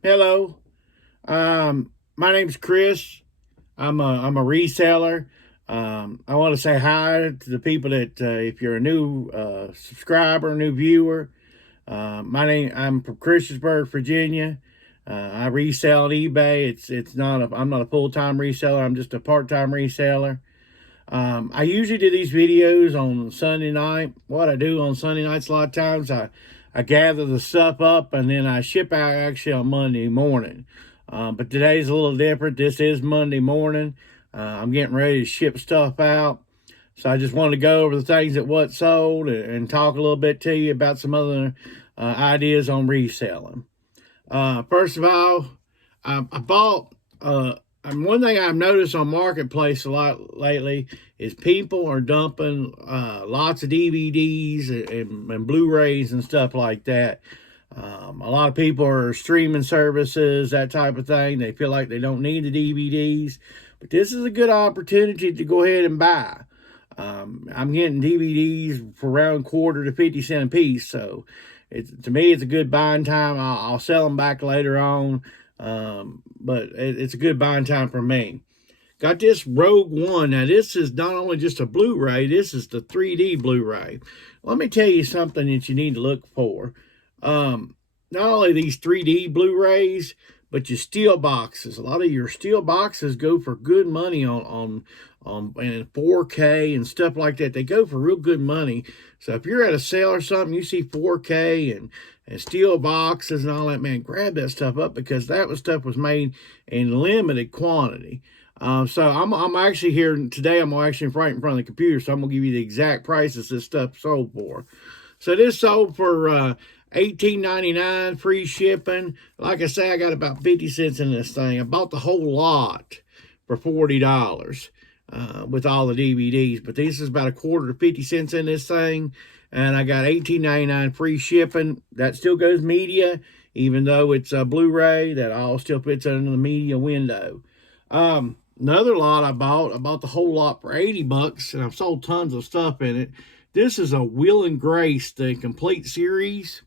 Hello. My name's Chris. I'm a reseller. I want to say hi to the people that if you're a new subscriber, new viewer. I'm from Christiansburg, Virginia. I resell on eBay. I'm not a full time reseller. I'm just a part time reseller. I usually do these videos on Sunday night. What I do on Sunday nights, a lot of times, I gather the stuff up and then I ship out actually on Monday morning. But today's a little different. This is Monday morning. I'm getting ready to ship stuff out. So I just wanted to go over the things that what sold and talk a little bit to you about some other ideas on reselling. First of all, I bought and one thing I've noticed on Marketplace a lot lately is people are dumping lots of DVDs and Blu-rays and stuff like that. A lot of people are streaming services, that type of thing. They feel like they don't need the DVDs, but this is a good opportunity to go ahead and buy. I'm getting DVDs for around quarter to 50 cents a piece, so to me it's a good buying time. I'll sell them back later on. But it's a good buying time for me. Got this Rogue One. Now, this is not only just a Blu-ray, this is the 3D Blu-ray. Let me tell you something that you need to look for. Not only these 3D Blu-rays, but your steel boxes. A lot of your steel boxes go for good money on and 4K and stuff like that. They go for real good money. So if you're at a sale or something, you see 4K and steel boxes and all that, man, grab that stuff up because stuff was made in limited quantity. So I'm actually here today. I'm actually right in front of the computer, so I'm gonna give you the exact prices this stuff sold for. So this sold for $18.99 free shipping. Like I say, I got about 50 cents in this thing. I bought the whole lot for $40 with all the DVDs, but this is about a quarter to 50 cents in this thing. And I got $18.99 free shipping. That still goes media, even though it's a Blu-ray. That all still fits under the media window. Another lot I bought the whole lot for $80, and I've sold tons of stuff in it. This is a Will and Grace, the complete series.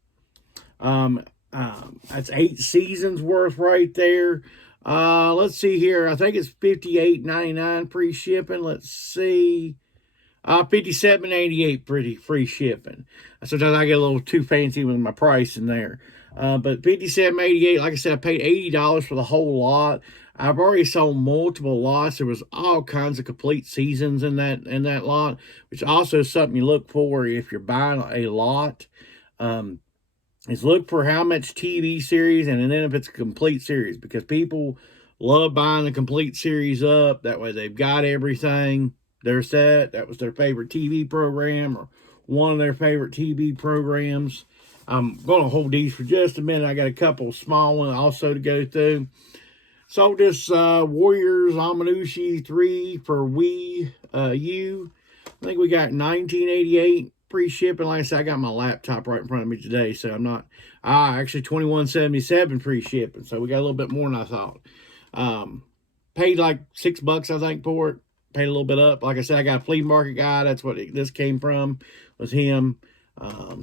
That's 8 seasons worth right there. Let's see here. I think it's $58.99 free shipping. Let's see. $57.88 pretty free shipping. Sometimes I get a little too fancy with my price in there. But $57.88, like I said, I paid $80 for the whole lot. I've already sold multiple lots. There was all kinds of complete seasons in that lot, which also is something you look for if you're buying a lot. Is look for how much TV series and then if it's a complete series, because people love buying the complete series up. That way they've got everything. They're set. That was their favorite TV program or one of their favorite TV programs. I'm going to hold these for just a minute. I got a couple small ones also to go through. Sold this Warriors Amanushi 3 for Wii U. I think we got 1988 free shipping. Like I said, I got my laptop right in front of me today, so I'm not. Actually 21.77 free shipping. So we got a little bit more than I thought. Paid like $6, I think, for it. Paid a little bit up. Like I said, I got a flea market guy. That's what this came from. Was him.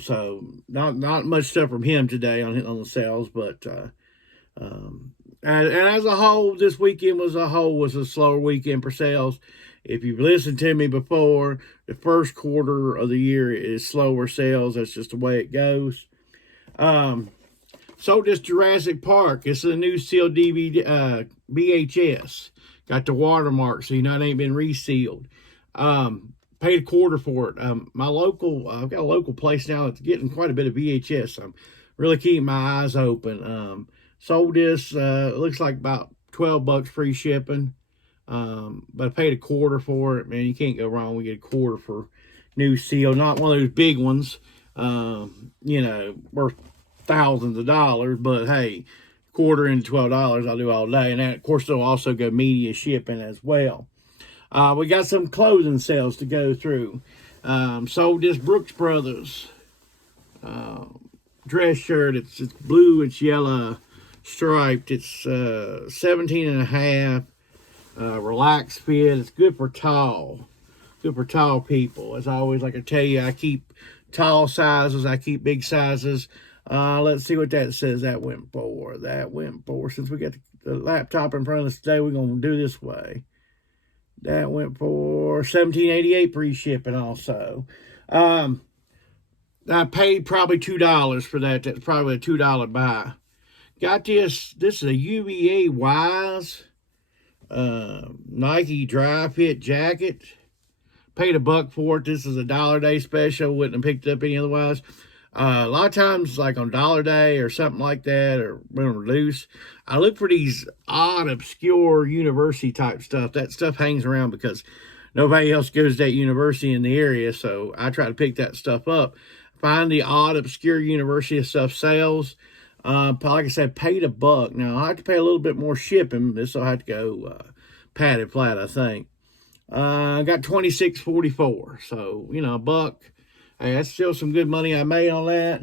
So not much stuff from him today on the sales, but and as a whole, this weekend was a slower weekend for sales. If you've listened to me before, the first quarter of the year is slower sales. That's just the way it goes. Sold this Jurassic Park. It's a new sealed DVD, VHS. Got the watermark, so you know it ain't been resealed. Paid a quarter for it. I've got a local place now that's getting quite a bit of VHS. So I'm really keeping my eyes open. Sold this, looks like about $12 free shipping. But I paid a quarter for it. Man, you can't go wrong. We get a quarter for new seal. Not one of those big ones, worth thousands of dollars. But hey, quarter into $12, I'll do all day. And that, of course, they'll also go media shipping as well. We got some clothing sales to go through. Sold this Brooks Brothers dress shirt. It's blue, it's yellow, striped. It's 17 and a half. Relaxed fit. It's good for tall people. As always, like I tell you, I keep tall sizes. I keep big sizes. Let's see what that says that went for. That went for, since we got the laptop in front of us today, we're going to do this way. That went for $17.88 free shipping also. I paid probably $2 for that. That's probably a $2 buy. Got this. This is a UVA Wise Nike dry fit jacket. Paid $1 for it. This is a $1 day special. Wouldn't have picked it up any otherwise. A lot of times, like on Dollar Day or something like that, or when we're loose, I look for these odd, obscure university type stuff. That stuff hangs around because nobody else goes to that university in the area, so I try to pick that stuff up. Find the odd, obscure university stuff sales. Like I said, paid $1. Now, I have to pay a little bit more shipping. This will have to go padded flat, I think. I got $26.44, so, you know, $1. Hey, that's still some good money I made on that.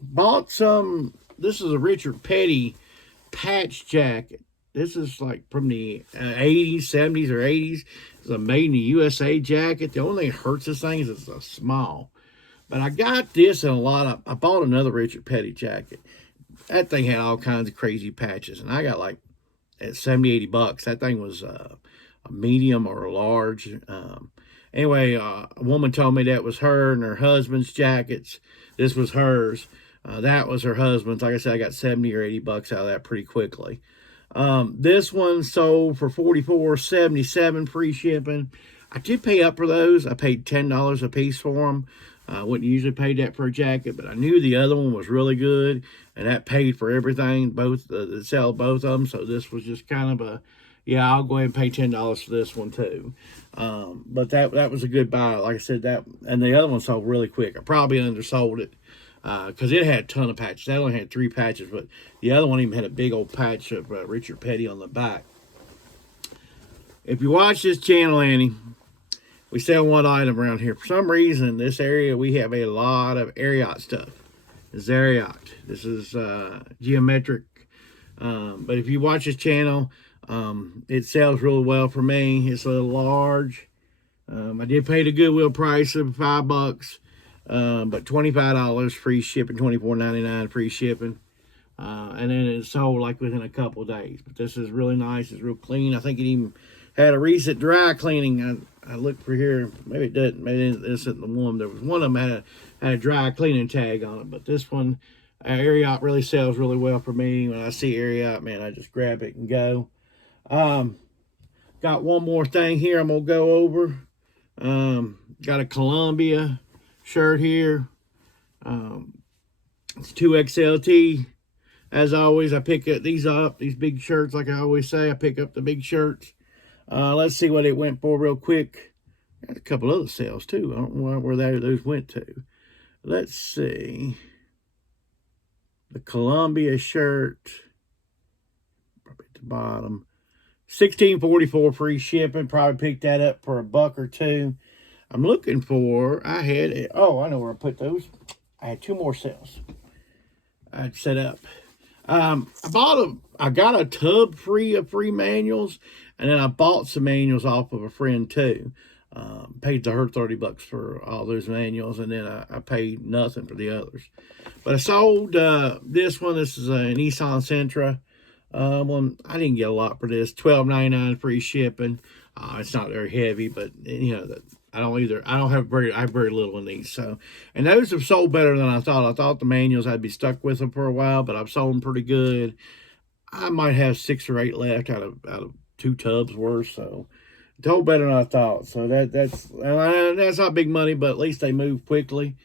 Bought some, this is a Richard Petty patch jacket. This is like from the 80s, 70s, or 80s. It's a made in the USA jacket. The only thing that hurts this thing is it's a small. But I got this in a lot of, I bought another Richard Petty jacket. That thing had all kinds of crazy patches. And I got like at 70, 80 bucks. That thing was a medium or a large. Anyway, a woman told me that was her and her husband's jackets. This was hers. That was her husband's. Like I said, I got 70 or 80 bucks out of that pretty quickly. This one sold for $44.77 free shipping. I did pay up for those. I paid $10 a piece for them. I wouldn't usually pay that for a jacket, but I knew the other one was really good, and that paid for everything, both the sell both of them. So this was just kind of a, yeah, I'll go ahead and pay $10 for this one too. But that was a good buy. Like I said, that, and the other one sold really quick. I probably undersold it because it had a ton of patches. That only had 3 patches, but the other one even had a big old patch of Richard Petty on the back. If you watch this channel, Annie, we sell one item around here. For some reason, this area, we have a lot of Ariat stuff. This is Ariat. This is geometric. But if you watch this channel, it sells really well for me. It's a little large. I did pay the Goodwill price of $5, but $25 free shipping, $24.99 free shipping. And then it sold like within a couple of days. But this is really nice. It's real clean. I think it even had a recent dry cleaning. I looked for here. Maybe it doesn't. Maybe this isn't the one. There was one of them had a dry cleaning tag on it. But this one, Ariat really sells really well for me. When I see Ariat, man, I just grab it and go. Got one more thing here I'm going to go over. Got a Columbia shirt here. It's 2XLT. As always, I pick these up. These big shirts, like I always say, I pick up the big shirts. Let's see what it went for real quick. Got a couple other sales too. I don't know where those went to. Let's see. The Columbia shirt, probably at the bottom. $16.44 free shipping. Probably picked that up for $1 or $2. I'm looking for, I know where I put those. I had 2 more sales I'd set up. I got a tub free of free manuals, and then I bought some manuals off of a friend too. Paid her $30 for all those manuals, and then I paid nothing for the others. But I sold this one. This is a Nissan Sentra. One I didn't get a lot for this. $12.99 free shipping. It's not very heavy, but you know I have very little in these. So, and those have sold better than I thought. I thought the manuals I'd be stuck with them for a while, but I've sold them pretty good. I might have 6 or 8 left out of 2 tubs worth. So, it sold better than I thought. So that's not big money, but at least they move quickly.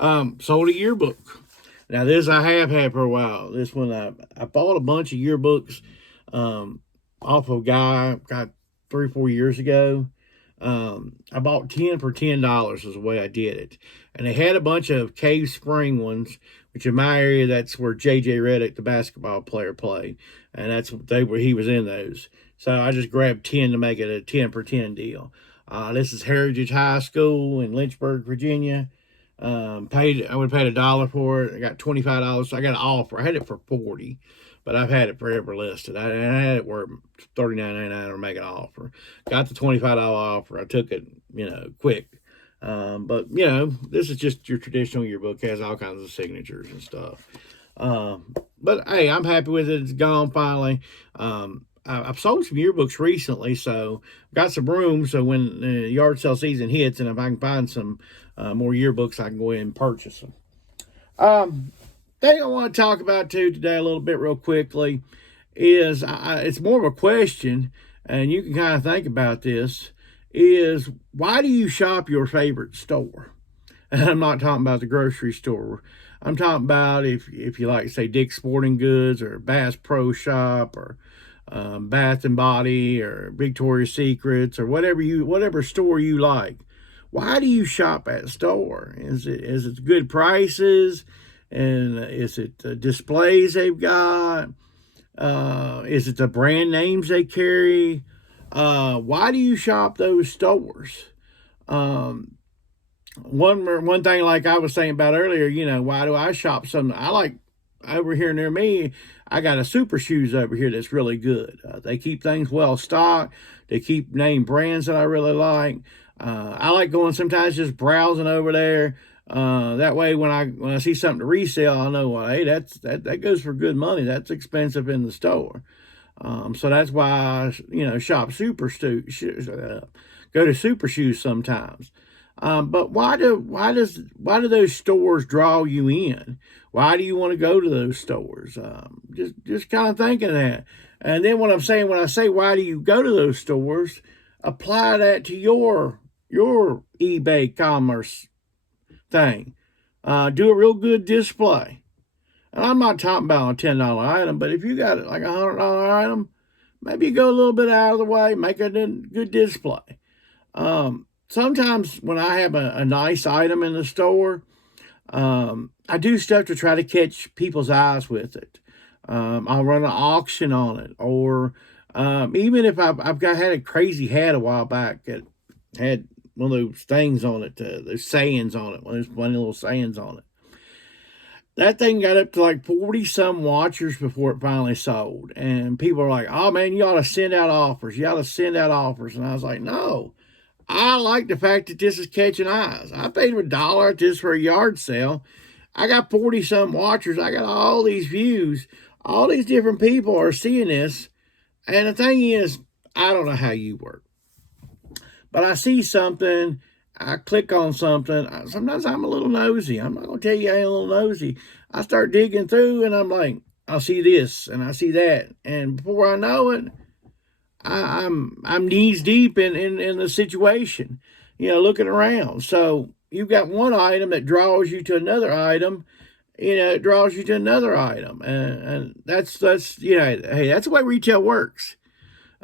Sold a yearbook. Now this I have had for a while. This one I bought a bunch of yearbooks off of a guy got 3 or 4 years ago. I bought 10 for $10 is the way I did it. And they had a bunch of Cave Spring ones, which in my area, that's where J.J. Redick, the basketball player, played. And that's he was in those. So I just grabbed 10 to make it a 10 for 10 deal. This is Heritage High School in Lynchburg, Virginia. I would have paid $1 for it. I got $25. So I got an offer. I had it for $40. But I've had it forever listed. I had it where $39.99 or make an offer. Got the $25 offer. I took it, quick. But, you know, this is just your traditional yearbook. It has all kinds of signatures and stuff. But, hey, I'm happy with it. It's gone finally. I've sold some yearbooks recently, so I've got some room. So when the yard sale season hits and if I can find some more yearbooks, I can go ahead and purchase them. Thing I want to talk about, too, today a little bit real quickly is it's more of a question, and you can kind of think about this, is why do you shop your favorite store? And I'm not talking about the grocery store. I'm talking about if you like, say, Dick's Sporting Goods or Bass Pro Shop or Bath and Body or Victoria's Secrets or whatever store you like. Why do you shop at store? Is it good prices? And is it displays they've got? Is it the brand names they carry? Why do you shop those stores? One thing, like I was saying about earlier, you know, why do I shop something? I like over here near me. I got a Super Shoes over here that's really good. They keep things well stocked. They keep name brands that I really like. I like going sometimes just browsing over there. That way, when I see something to resell, I know, well, hey, that goes for good money. That's expensive in the store. So that's why I, you know, go to Super Shoes sometimes. But why do those stores draw you in? Why do you want to go to those stores? Just kind of thinking that. And then what I'm saying, when I say why do you go to those stores, apply that to your eBay commerce thing. Do a real good display. And I'm not talking about a $10 item, but if you got it like a $100 item, maybe you go a little bit out of the way, make a good display. Sometimes when I have a nice item in the store, I do stuff to try to catch people's eyes with it. I'll run an auction on it, or even if had a crazy hat a while back that had one of those things on it, those sayings on it, one of those funny little sayings on it. That thing got up to like 40 some watchers before it finally sold. And people are like, oh man, you ought to send out offers. You ought to send out offers. And I was like, no, I like the fact that this is catching eyes. I paid $1 at this for a yard sale. I got 40 some watchers. I got all these views. All these different people are seeing this. And the thing is, I don't know how you work, but I see something, I click on something. Sometimes I'm a little nosy. I'm not going to tell you I ain't a little nosy. I start digging through and I'm like, I see this and I see that. And before I know it, I'm knees deep in the situation, you know, looking around. So you've got one item that draws you to another item, you know, it draws you to another item. And that's, you know, hey, that's the way retail works.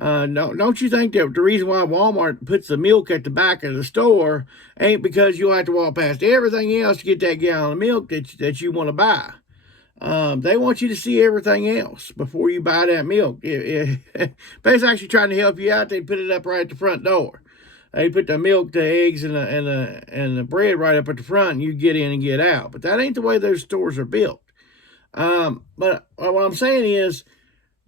No, don't you think that the reason why Walmart puts the milk at the back of the store ain't because you'll have to walk past everything else to get that gallon of milk that you want to buy? They want you to see everything else before you buy that milk. If they're actually trying to help you out, they put it up right at the front door. They put the milk, the eggs, and the bread right up at the front, and you get in and get out. But that ain't the way those stores are built. But what I'm saying is,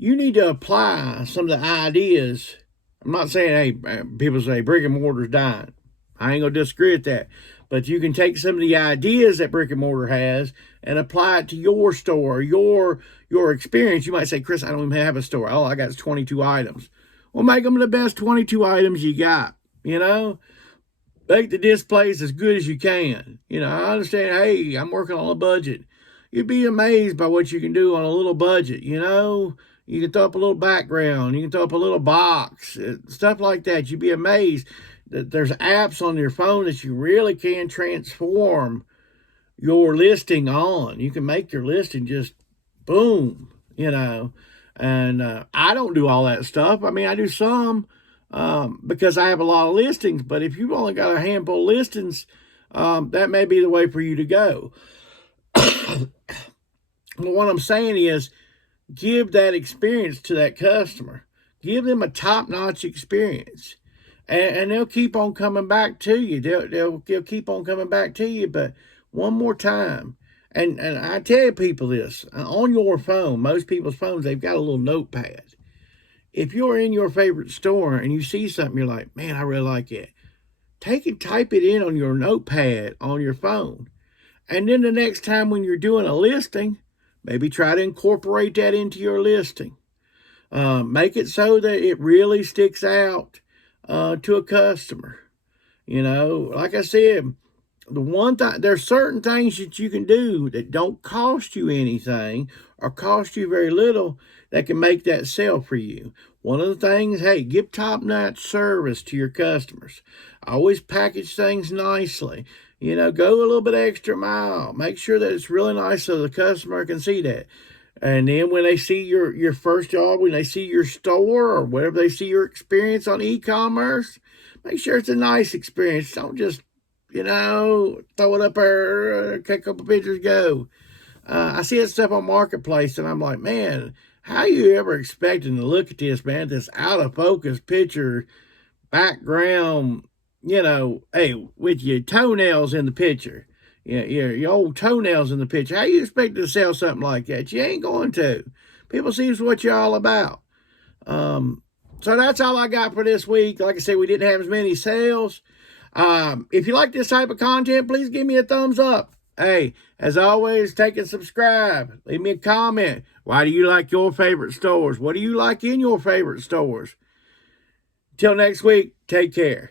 you need to apply some of the ideas. I'm not saying, hey, people say brick and mortar's dying. I ain't going to disagree with that. But you can take some of the ideas that brick and mortar has and apply it to your store, your experience. You might say, Chris, I don't even have a store. Oh, I got 22 items. Well, make them the best 22 items you got, you know. Make the displays as good as you can. You know, I understand, hey, I'm working on a budget. You'd be amazed by what you can do on a little budget, you know. You can throw up a little background. You can throw up a little box, stuff like that. You'd be amazed that there's apps on your phone that you really can transform your listing on. You can make your listing just boom, you know. And I don't do all that stuff. I mean, I do some because I have a lot of listings. But if you've only got a handful of listings, that may be the way for you to go. But what I'm saying is, give that experience to that customer. Give them a top-notch experience. And they'll keep on coming back to you. They'll keep on coming back to you, but one more time. And I tell people this, on your phone, most people's phones, they've got a little notepad. If you're in your favorite store and you see something, you're like, man, I really like it. take and type it in on your notepad on your phone. And then the next time when you're doing a listing, maybe try to incorporate that into your listing. Make it so that it really sticks out to a customer. You know, like I said, there's certain things that you can do that don't cost you anything or cost you very little that can make that sell for you. One of the things, hey, give top-notch service to your customers. Always package things nicely. You know, go a little bit extra mile. Make sure that it's really nice so the customer can see that. And then when they see your first job, when they see your store or whatever they see your experience on e-commerce, make sure it's a nice experience. Don't just, throw it up there, take a couple pictures, go. I see that stuff on Marketplace, and I'm like, man, how you ever expecting to look at this, man? This out of focus picture, background, hey, with your toenails in the picture. Your old toenails in the picture. How you expect to sell something like that? You ain't going to. People see what you're all about. So that's all I got for this week. Like I said, we didn't have as many sales. If you like this type of content, please give me a thumbs up. Hey, as always, take and subscribe. Leave me a comment. Why do you like your favorite stores? What do you like in your favorite stores? Till next week, take care.